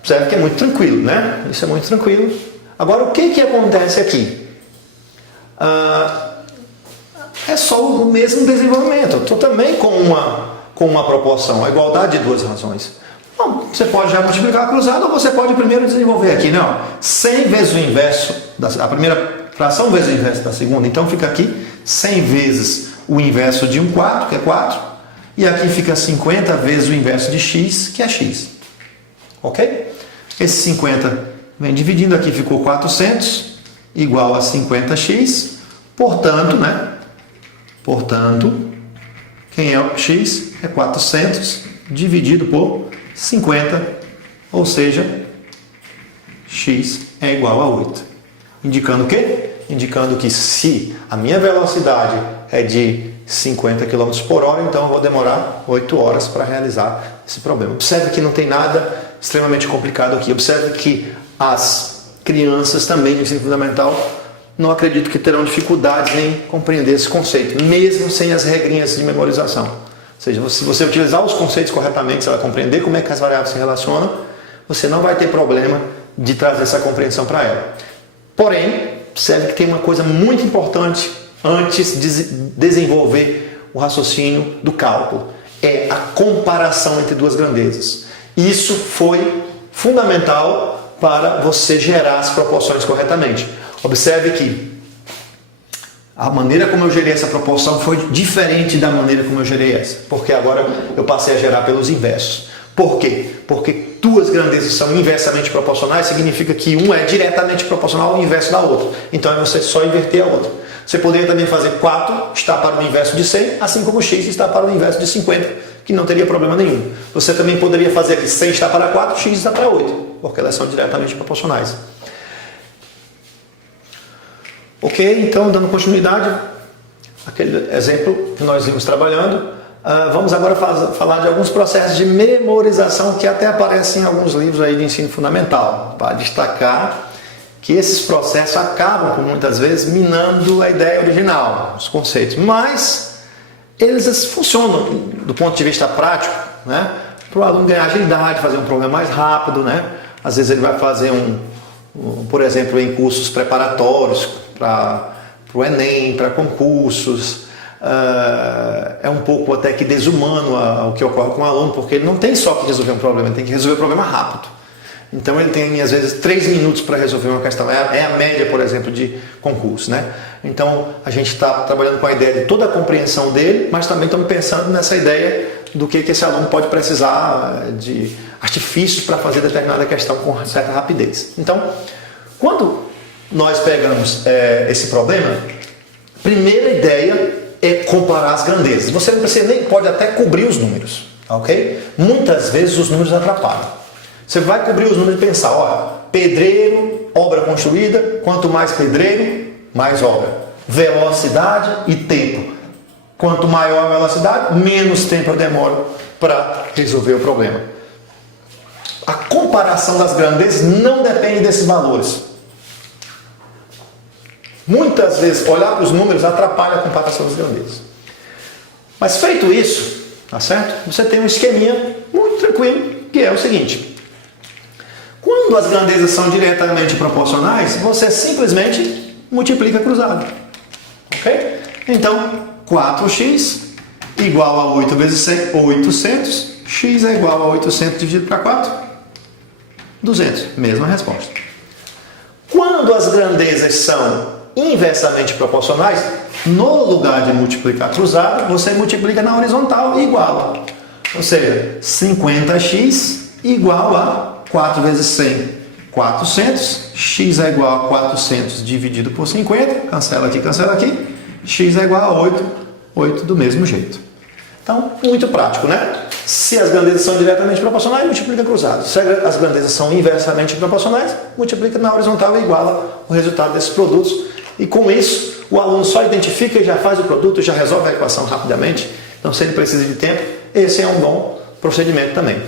Observe que é muito tranquilo, né? Isso é muito tranquilo. Agora, o que acontece aqui? É só o mesmo desenvolvimento. Eu estou também com uma proporção, a igualdade de duas razões. Bom, você pode já multiplicar cruzado, ou você pode primeiro desenvolver aqui, não? 100 vezes o inverso, a primeira fração vezes o inverso da segunda. Então fica aqui 100 vezes o inverso de 1 quarto, que é 4. E aqui fica 50 vezes o inverso de x, que é x. Ok? Esse 50 vem dividindo, aqui ficou 400, igual a 50x. Portanto, né? Portanto, quem é o x? É 400 dividido por 50, ou seja, x é igual a 8. Indicando o quê? Indicando que se a minha velocidade é de 50 km por hora, então eu vou demorar 8 horas para realizar esse problema. Observe que não tem nada extremamente complicado aqui. Observe que as crianças também no ensino fundamental não acredito que terão dificuldades em compreender esse conceito, mesmo sem as regrinhas de memorização. Ou seja, se você utilizar os conceitos corretamente, se ela compreender como é que as variáveis se relacionam, você não vai ter problema de trazer essa compreensão para ela. Porém, observe que tem uma coisa muito importante antes de desenvolver o raciocínio do cálculo. É a comparação entre duas grandezas. Isso foi fundamental para você gerar as proporções corretamente. Observe que a maneira como eu gerei essa proporção foi diferente da maneira como eu gerei essa. Porque agora eu passei a gerar pelos inversos. Por quê? Porque duas grandezas são inversamente proporcionais, significa que uma é diretamente proporcional ao inverso da outra. Então é você só inverter a outra. Você poderia também fazer 4 está para o inverso de 100, assim como x está para o inverso de 50, que não teria problema nenhum. Você também poderia fazer aqui 100 está para 4, x está para 8, porque elas são diretamente proporcionais. Ok, então dando continuidade àquele exemplo que nós vimos trabalhando, vamos agora falar de alguns processos de memorização que até aparecem em alguns livros aí de ensino fundamental, para destacar que esses processos acabam, por muitas vezes, minando a ideia original, os conceitos, mas eles funcionam do ponto de vista prático, né? Para o aluno ganhar agilidade, fazer um problema mais rápido, né? Às vezes ele vai fazer por exemplo, em cursos preparatórios para o Enem, para concursos, é um pouco até que desumano o que ocorre com o aluno, porque ele não tem só que resolver um problema, ele tem que resolver o problema rápido. Então ele tem às vezes 3 minutos para resolver uma questão, é a média, por exemplo, de concurso, né? Então a gente está trabalhando com a ideia de toda a compreensão dele, mas também estamos pensando nessa ideia do que esse aluno pode precisar de artifícios para fazer determinada questão com certa rapidez. Então, quando nós pegamos esse problema, a primeira ideia é comparar as grandezas. Você não precisa nem, pode até cobrir os números, ok? Muitas vezes os números atrapalham. Você vai cobrir os números e pensar, ó, pedreiro, obra construída, quanto mais pedreiro, mais obra. Velocidade e tempo. Quanto maior a velocidade, menos tempo eu demoro para resolver o problema. A comparação das grandezas não depende desses valores. muitas vezes olhar para os números atrapalha a comparação das grandezas. Mas feito isso, tá certo? Você tem um esqueminha muito tranquilo, que é o seguinte. Quando as grandezas são diretamente proporcionais, você simplesmente multiplica cruzado. Ok? Então, 4x igual a 8 vezes 800. X é igual a 800 dividido para 4. 200. Mesma resposta. Quando as grandezas são inversamente proporcionais, no lugar de multiplicar cruzado, você multiplica na horizontal e iguala. Ou seja, 50x igual a 4 vezes 100, 400. X é igual a 400 dividido por 50. Cancela aqui. X é igual a 8 do mesmo jeito. Então, muito prático, né? Se as grandezas são diretamente proporcionais, multiplica cruzado. Se as grandezas são inversamente proporcionais, multiplica na horizontal e iguala o resultado desses produtos. E com isso, o aluno só identifica e já faz o produto, já resolve a equação rapidamente. Então, se ele precisa de tempo, esse é um bom procedimento também.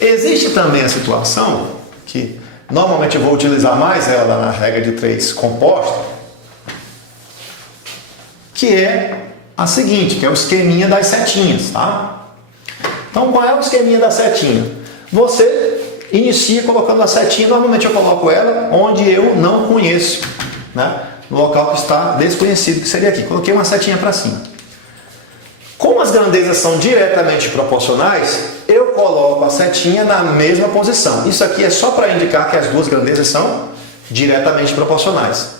Existe também a situação, que normalmente eu vou utilizar mais ela na regra de 3 composta, que é a seguinte, que é o esqueminha das setinhas, tá? Então, qual é o esqueminha da setinha? Você inicia colocando a setinha, normalmente eu coloco ela onde eu não conheço, né? No local que está desconhecido, que seria aqui. Coloquei uma setinha para cima. Como as grandezas são diretamente proporcionais, eu coloco a setinha na mesma posição. Isso aqui é só para indicar que as duas grandezas são diretamente proporcionais.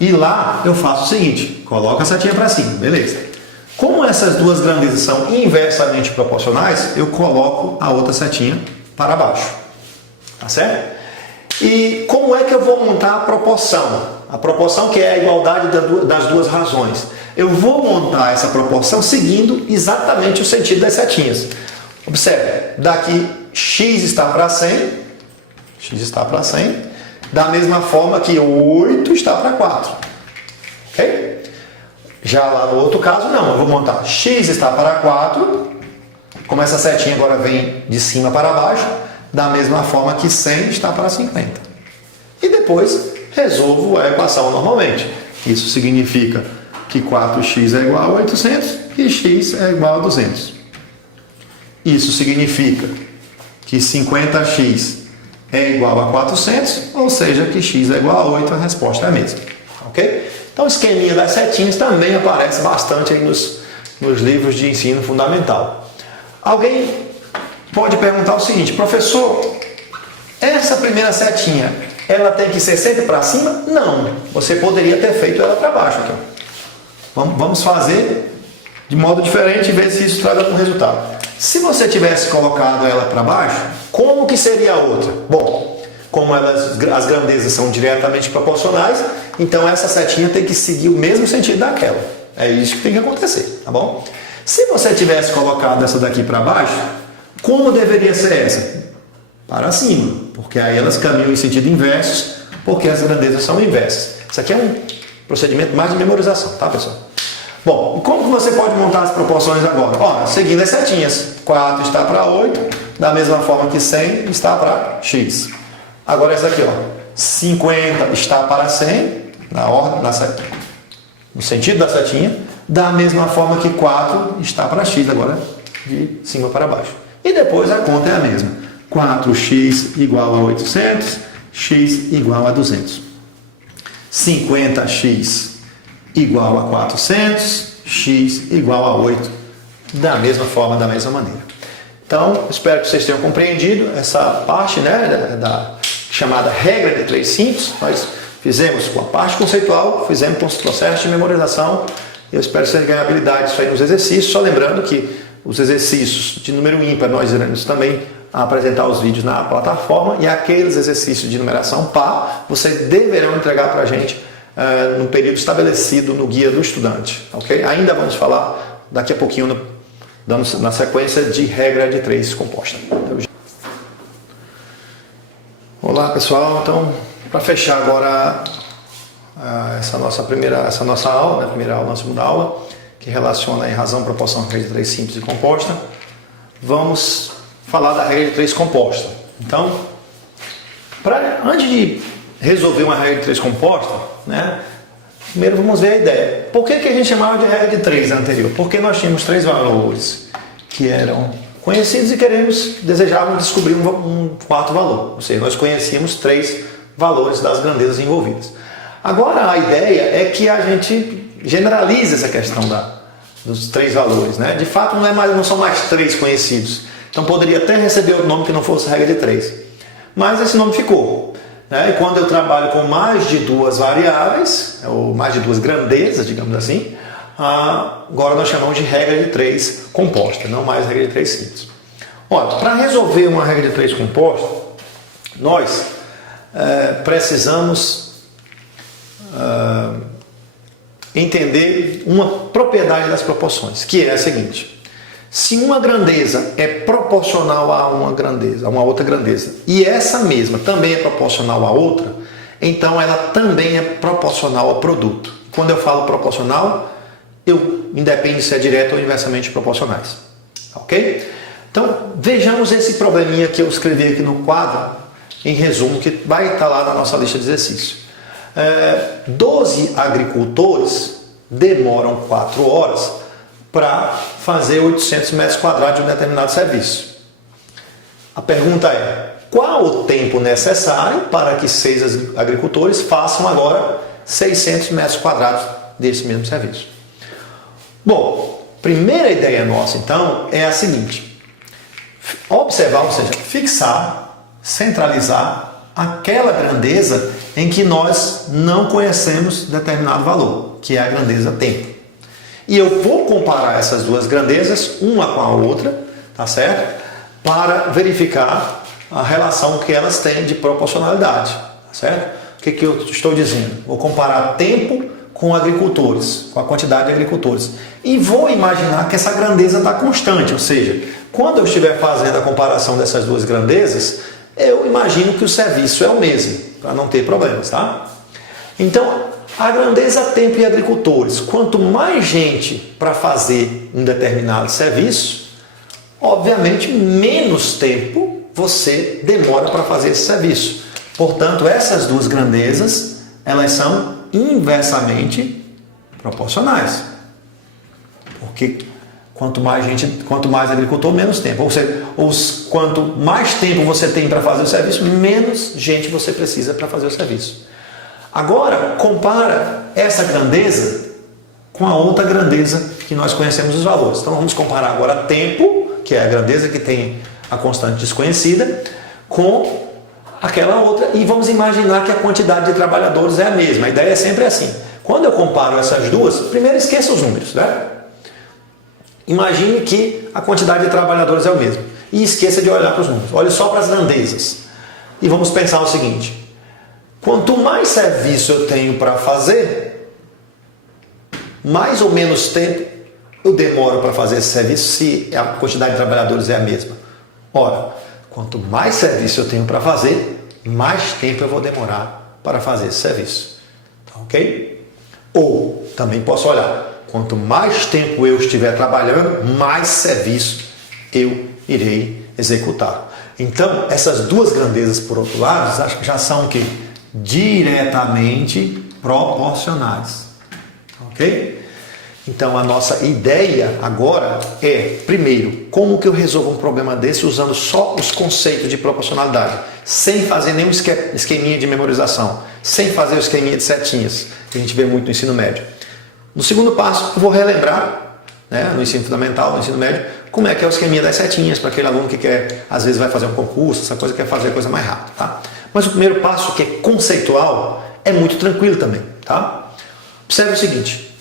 E lá eu faço o seguinte, coloco a setinha para cima, beleza. Como essas duas grandezas são inversamente proporcionais, eu coloco a outra setinha para baixo. Tá certo? E como é que eu vou montar a proporção? A proporção que é a igualdade das duas razões. Eu vou montar essa proporção seguindo exatamente o sentido das setinhas. Observe, daqui x está para 100, x está para 100, da mesma forma que 8 está para 4. Ok? Já lá no outro caso, não. Eu vou montar x está para 4, como essa setinha agora vem de cima para baixo, da mesma forma que 100 está para 50. E depois resolvo a equação normalmente. Isso significa que 4x é igual a 800 e x é igual a 200. Isso significa que 50x é igual a 400, ou seja, que x é igual a 8, a resposta é a mesma. Ok? Então o esqueminha das setinhas também aparece bastante aí nos livros de ensino fundamental. Alguém pode perguntar o seguinte, professor, essa primeira setinha, ela tem que ser sempre para cima? Não, você poderia ter feito ela para baixo. Aqui. Vamos fazer de modo diferente e ver se isso traz algum resultado. Se você tivesse colocado ela para baixo, como que seria a outra? Bom, como as grandezas são diretamente proporcionais, então essa setinha tem que seguir o mesmo sentido daquela. É isso que tem que acontecer, tá bom? Se você tivesse colocado essa daqui para baixo, como deveria ser essa? Para cima, porque aí elas caminham em sentido inverso, porque as grandezas são inversas. Isso aqui é um procedimento mais de memorização, tá, pessoal? Bom, como que você pode montar as proporções agora? Ó, seguindo as setinhas. 4 está para 8, da mesma forma que 100 está para x. Agora essa aqui, ó. 50 está para 100, no sentido da setinha, da mesma forma que 4 está para x, agora de cima para baixo. E depois a conta é a mesma. 4x igual a 800, x igual a 200. 50x igual a 400, x igual a 8, da mesma forma, da mesma maneira. Então, espero que vocês tenham compreendido essa parte, né, da chamada regra de 3 simples. Nós fizemos com a parte conceitual, fizemos com os processos de memorização. Eu espero que vocês ganhem habilidade isso aí nos exercícios. Só lembrando que os exercícios de número ímpar nós iremos também apresentar os vídeos na plataforma, e aqueles exercícios de numeração par vocês deverão entregar para a gente no período estabelecido no guia do estudante, ok? Ainda vamos falar daqui a pouquinho, dando na sequência de regra de 3 composta. Olá pessoal, então para fechar agora essa nossa aula, né, primeira aula, nossa segunda aula, que relaciona em razão, proporção, regra de 3 simples e composta, vamos falar da regra de 3 composta. Então, antes de resolver uma regra de 3 composta, né, Primeiro vamos ver a ideia. Por que a gente chamava de regra de 3 anterior? Porque nós tínhamos 3 valores que eram conhecidos e desejávamos descobrir um quarto valor. Ou seja, nós conhecíamos 3 valores das grandezas envolvidas. Agora a ideia é que a gente generalize essa questão dos 3 valores. Né? De fato não são mais 3 conhecidos. Então poderia até receber outro nome que não fosse regra de 3. Mas esse nome ficou. Né? E quando eu trabalho com mais de 2 variáveis, ou mais de 2 grandezas, digamos assim, agora nós chamamos de regra de 3 composta, não mais regra de 3 simples. Olha, para resolver uma regra de 3 composta, nós precisamos entender uma propriedade das proporções, que é a seguinte: se uma grandeza é proporcional a uma outra grandeza, e essa mesma também é proporcional a outra, então ela também é proporcional ao produto. Quando eu falo proporcional, independe se é direto ou inversamente proporcionais. Ok? Então, vejamos esse probleminha que eu escrevi aqui no quadro, em resumo, que vai estar lá na nossa lista de exercícios. 12 agricultores demoram 4 horas para fazer 800 metros quadrados de um determinado serviço. A pergunta é: qual o tempo necessário para que 6 agricultores façam agora 600 metros quadrados desse mesmo serviço? Bom, primeira ideia nossa então é a seguinte: observar, ou seja, fixar, centralizar aquela grandeza em que nós não conhecemos determinado valor, que é a grandeza tempo. E eu vou comparar essas duas grandezas, uma com a outra, tá certo? Para verificar a relação que elas têm de proporcionalidade, tá certo? O que eu estou dizendo? Vou comparar tempo com agricultores, com a quantidade de agricultores. E vou imaginar que essa grandeza está constante, ou seja, quando eu estiver fazendo a comparação dessas duas grandezas, eu imagino que o serviço é o mesmo, para não ter problemas, tá? Então, a grandeza tempo e agricultores, quanto mais gente para fazer um determinado serviço, obviamente menos tempo você demora para fazer esse serviço. Portanto, essas duas grandezas, elas são inversamente proporcionais. Porque quanto mais agricultor, menos tempo. Ou seja, quanto mais tempo você tem para fazer o serviço, menos gente você precisa para fazer o serviço. Agora, compara essa grandeza com a outra grandeza que nós conhecemos os valores. Então, vamos comparar agora tempo, que é a grandeza que tem a constante desconhecida, com aquela outra, e vamos imaginar que a quantidade de trabalhadores é a mesma. A ideia é sempre assim. Quando eu comparo essas duas, primeiro esqueça os números, né? Imagine que a quantidade de trabalhadores é o mesmo. E esqueça de olhar para os números. Olhe só para as grandezas. E vamos pensar o seguinte: quanto mais serviço eu tenho para fazer, mais ou menos tempo eu demoro para fazer esse serviço se a quantidade de trabalhadores é a mesma. Ora, quanto mais serviço eu tenho para fazer, mais tempo eu vou demorar para fazer esse serviço. Tá, ok? Ou também posso olhar: quanto mais tempo eu estiver trabalhando, mais serviço eu irei executar. Então, essas duas grandezas, por outro lado, acho que já são o quê? Diretamente proporcionais. Ok? Então, a nossa ideia agora é, primeiro, como que eu resolvo um problema desse usando só os conceitos de proporcionalidade, sem fazer nenhum esqueminha de memorização, sem fazer o esqueminha de setinhas, que a gente vê muito no ensino médio. No segundo passo, eu vou relembrar, né, no ensino fundamental, no ensino médio, como é que é o esqueminha das setinhas, para aquele aluno que quer, às vezes vai fazer um concurso, essa coisa, quer fazer a coisa mais rápido, tá? Mas o primeiro passo, que é conceitual, é muito tranquilo também, tá? Observe o seguinte: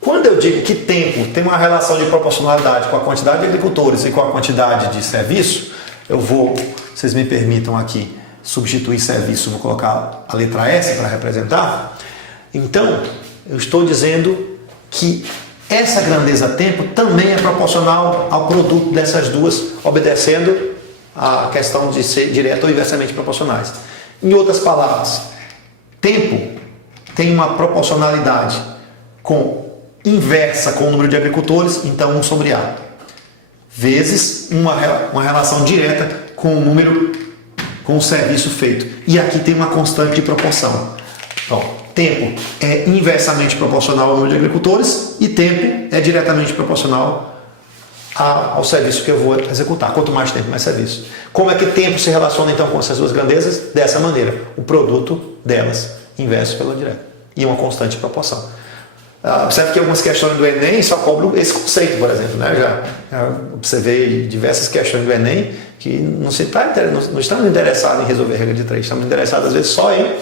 quando eu digo que tempo tem uma relação de proporcionalidade com a quantidade de agricultores e com a quantidade de serviço, eu vou, vocês me permitam aqui, substituir serviço, vou colocar a letra S para representar. Então, eu estou dizendo que essa grandeza tempo também é proporcional ao produto dessas duas, obedecendo a questão de ser direto ou inversamente proporcionais. Em outras palavras, tempo tem uma proporcionalidade inversa com o número de agricultores, então 1 sobre A, vezes uma relação direta com o número, com o serviço feito. E aqui tem uma constante de proporção. Então, tempo é inversamente proporcional ao número de agricultores e tempo é diretamente proporcional ao serviço que eu vou executar. Quanto mais tempo, mais serviço. Como é que tempo se relaciona então com essas duas grandezas? Dessa maneira, o produto delas inverso pelo direto. E uma constante proporção. Observe que algumas questões do Enem só cobram esse conceito, por exemplo. Né? Já observei diversas questões do Enem que não estamos interessados em resolver regra de 3, estamos interessados às vezes só em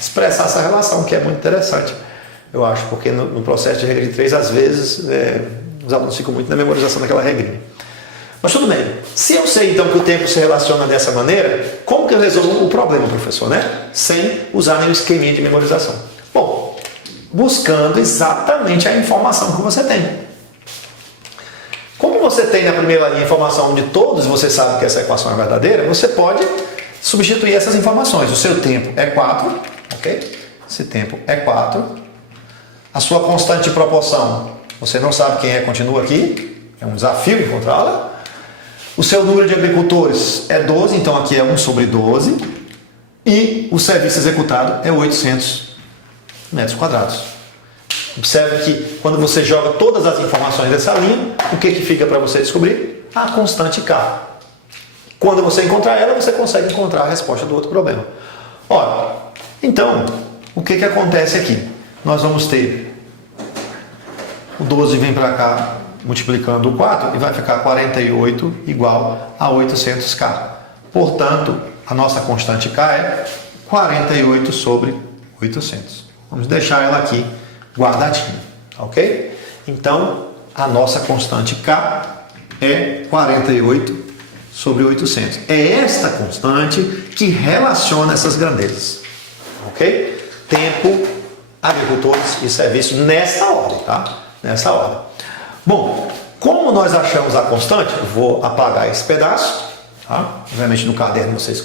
expressar essa relação, que é muito interessante, eu acho, porque no processo de regra de 3, às vezes, os alunos ficam muito na memorização daquela regrinha. Mas tudo bem. Se eu sei, então, que o tempo se relaciona dessa maneira, como que eu resolvo o problema, professor, né? Sem usar nenhum esqueminha de memorização. Bom, buscando exatamente a informação que você tem. Como você tem na primeira linha a informação de todos, você sabe que essa equação é verdadeira, você pode substituir essas informações. O seu tempo é 4, ok? Esse tempo é 4. A sua constante de proporção, você não sabe quem é, continua aqui. É um desafio encontrá-la. O seu número de agricultores é 12, então aqui é 1 sobre 12. E o serviço executado é 800 metros quadrados. Observe que quando você joga todas as informações dessa linha, o que fica para você descobrir? A constante K. Quando você encontrar ela, você consegue encontrar a resposta do outro problema. Ora, então, o que acontece aqui? Nós vamos ter o 12 vem para cá multiplicando o 4 e vai ficar 48 igual a 800K. Portanto, a nossa constante K é 48 sobre 800. Vamos deixar ela aqui guardadinha, ok? Então, a nossa constante K é 48 sobre 800. É esta constante que relaciona essas grandezas, ok? Tempo, agricultores e serviços nessa ordem, tá? Nessa ordem. Bom, como nós achamos a constante, eu vou apagar esse pedaço, tá? Obviamente no caderno vocês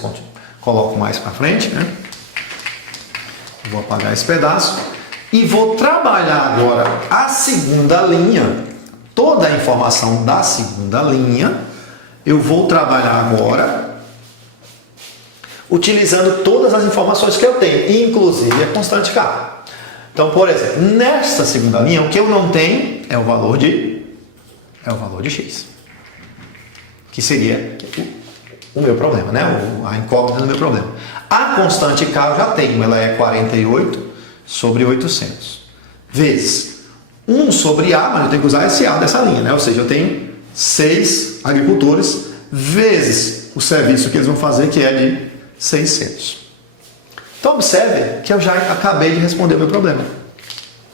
colocam mais para frente, né? Vou apagar esse pedaço e vou trabalhar agora a segunda linha, toda a informação da segunda linha, eu vou trabalhar agora utilizando todas as informações que eu tenho, inclusive a constante K. Então, por exemplo, nesta segunda linha, o que eu não tenho é o valor de x, que seria o meu problema, né? A incógnita do meu problema. A constante K eu já tenho, ela é 48 sobre 800, vezes 1 sobre A, mas eu tenho que usar esse A dessa linha, né? Ou seja, eu tenho 6 agricultores, vezes o serviço que eles vão fazer, que é de 600. Então, observe que eu já acabei de responder o meu problema.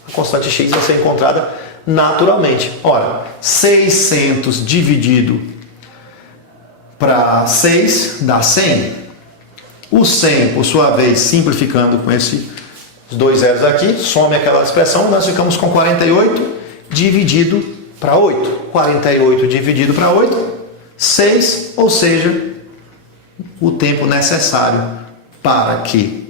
A constante x vai ser encontrada naturalmente. Ora, 600 dividido para 6 dá 100. O 100, por sua vez, simplificando com esses dois zeros aqui, some aquela expressão, nós ficamos com 48 dividido para 8. 48 dividido para 8, 6, ou seja, o tempo necessário para que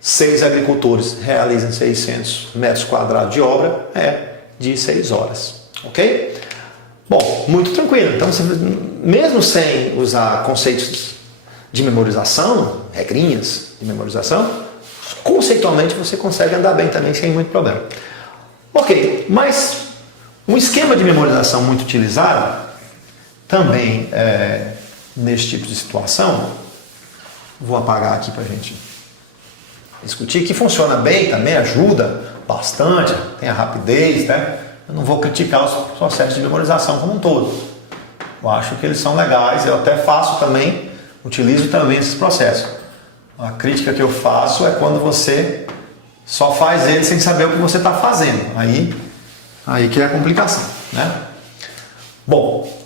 6 agricultores realizem 600 metros quadrados de obra é de 6 horas, ok? Bom, muito tranquilo. Então, mesmo sem usar conceitos de memorização, regrinhas de memorização, conceitualmente você consegue andar bem também sem muito problema. Ok, mas um esquema de memorização muito utilizado também nesse tipo de situação, vou apagar aqui para a gente discutir, que funciona bem também, ajuda bastante, tem a rapidez, né? Eu não vou criticar os processos de memorização como um todo. Eu acho que eles são legais, eu até faço também, utilizo também esses processos. A crítica que eu faço é quando você só faz ele sem saber o que você está fazendo. Aí que é a complicação, né? Bom,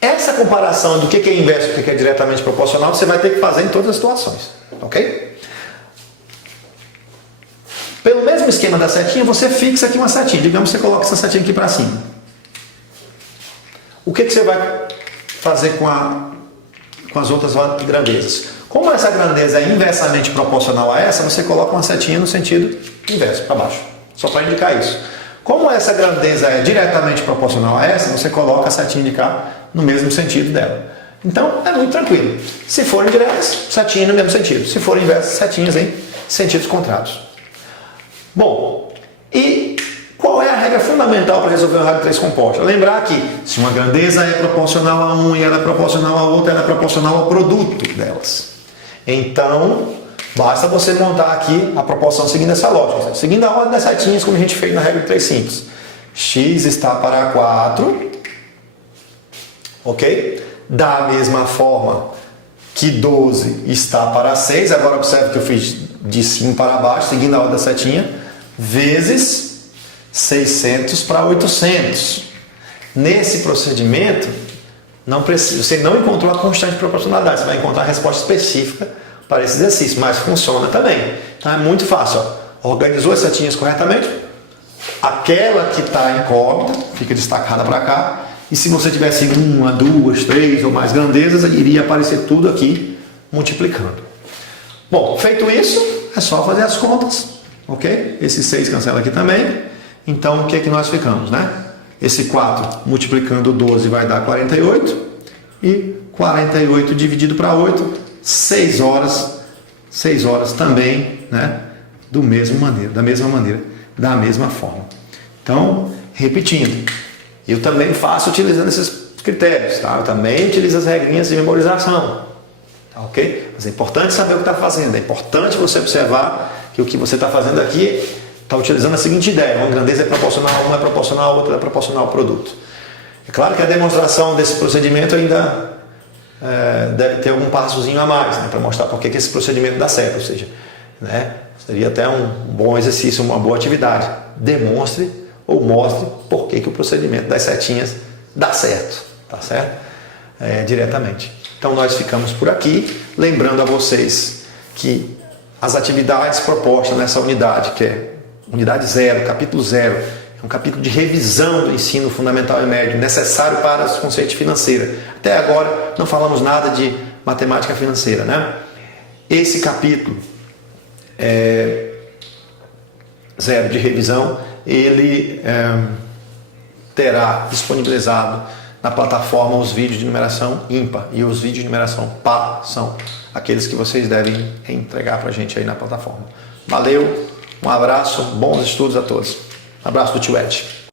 essa comparação do que é inverso e o que é diretamente proporcional, você vai ter que fazer em todas as situações, ok? Pelo mesmo esquema da setinha, você fixa aqui uma setinha. Digamos que você coloca essa setinha aqui para cima. O que você vai fazer com as outras grandezas? Como essa grandeza é inversamente proporcional a essa, você coloca uma setinha no sentido inverso, para baixo. Só para indicar isso. Como essa grandeza é diretamente proporcional a essa, você coloca a setinha de cá no mesmo sentido dela. Então, é muito tranquilo. Se forem diretas, setinha no mesmo sentido. Se forem inversas, setinhas em sentidos contrários. Bom, e qual é a regra fundamental para resolver uma regra de três composta? Lembrar que se uma grandeza é proporcional a um e ela é proporcional a outra, ela é proporcional ao produto delas. Então, basta você montar aqui a proporção seguindo essa lógica. Seguindo a ordem das setinhas, como a gente fez na regra de três simples. X está para 4, ok? Da mesma forma que 12 está para 6, agora observe que eu fiz de cima para baixo, seguindo a ordem da setinha, vezes 600 para 800. Nesse procedimento, você não encontrou a constante de proporcionalidade, você vai encontrar a resposta específica para esse exercício, mas funciona também. Então é muito fácil. Ó. Organizou as setinhas corretamente, aquela que está incógnita fica destacada para cá, e se você tivesse 1, 2, 3 ou mais grandezas, iria aparecer tudo aqui multiplicando. Bom, feito isso, é só fazer as contas, ok? Esse 6 cancela aqui também. Então, o que é que nós ficamos, né? Esse 4 multiplicando 12 vai dar 48. E 48 dividido para 8, 6 horas. 6 horas também, né? Da mesma forma. Então, repetindo. Eu também faço utilizando esses critérios, tá? Eu também utilizo as regrinhas de memorização, tá, ok? Mas é importante saber o que está fazendo, é importante você observar que o que você está fazendo aqui está utilizando a seguinte ideia: uma grandeza é proporcional a uma, é proporcional a outra, é proporcional ao produto. É claro que a demonstração desse procedimento ainda deve ter algum passozinho a mais, né, para mostrar por que esse procedimento dá certo, ou seja, né, seria até um bom exercício, uma boa atividade. Demonstre ou mostre por que o procedimento das setinhas dá certo, tá certo? Diretamente. Então nós ficamos por aqui, lembrando a vocês que as atividades propostas nessa unidade, que é unidade 0, capítulo 0, é um capítulo de revisão do ensino fundamental e médio, necessário para os conceitos financeiros. Até agora não falamos nada de matemática financeira, né? Esse capítulo 0 de revisão, ele terá disponibilizado na plataforma os vídeos de numeração ímpar, e os vídeos de numeração par são aqueles que vocês devem entregar para a gente aí na plataforma. Valeu, um abraço, bons estudos a todos. Abraço do Tio Ed.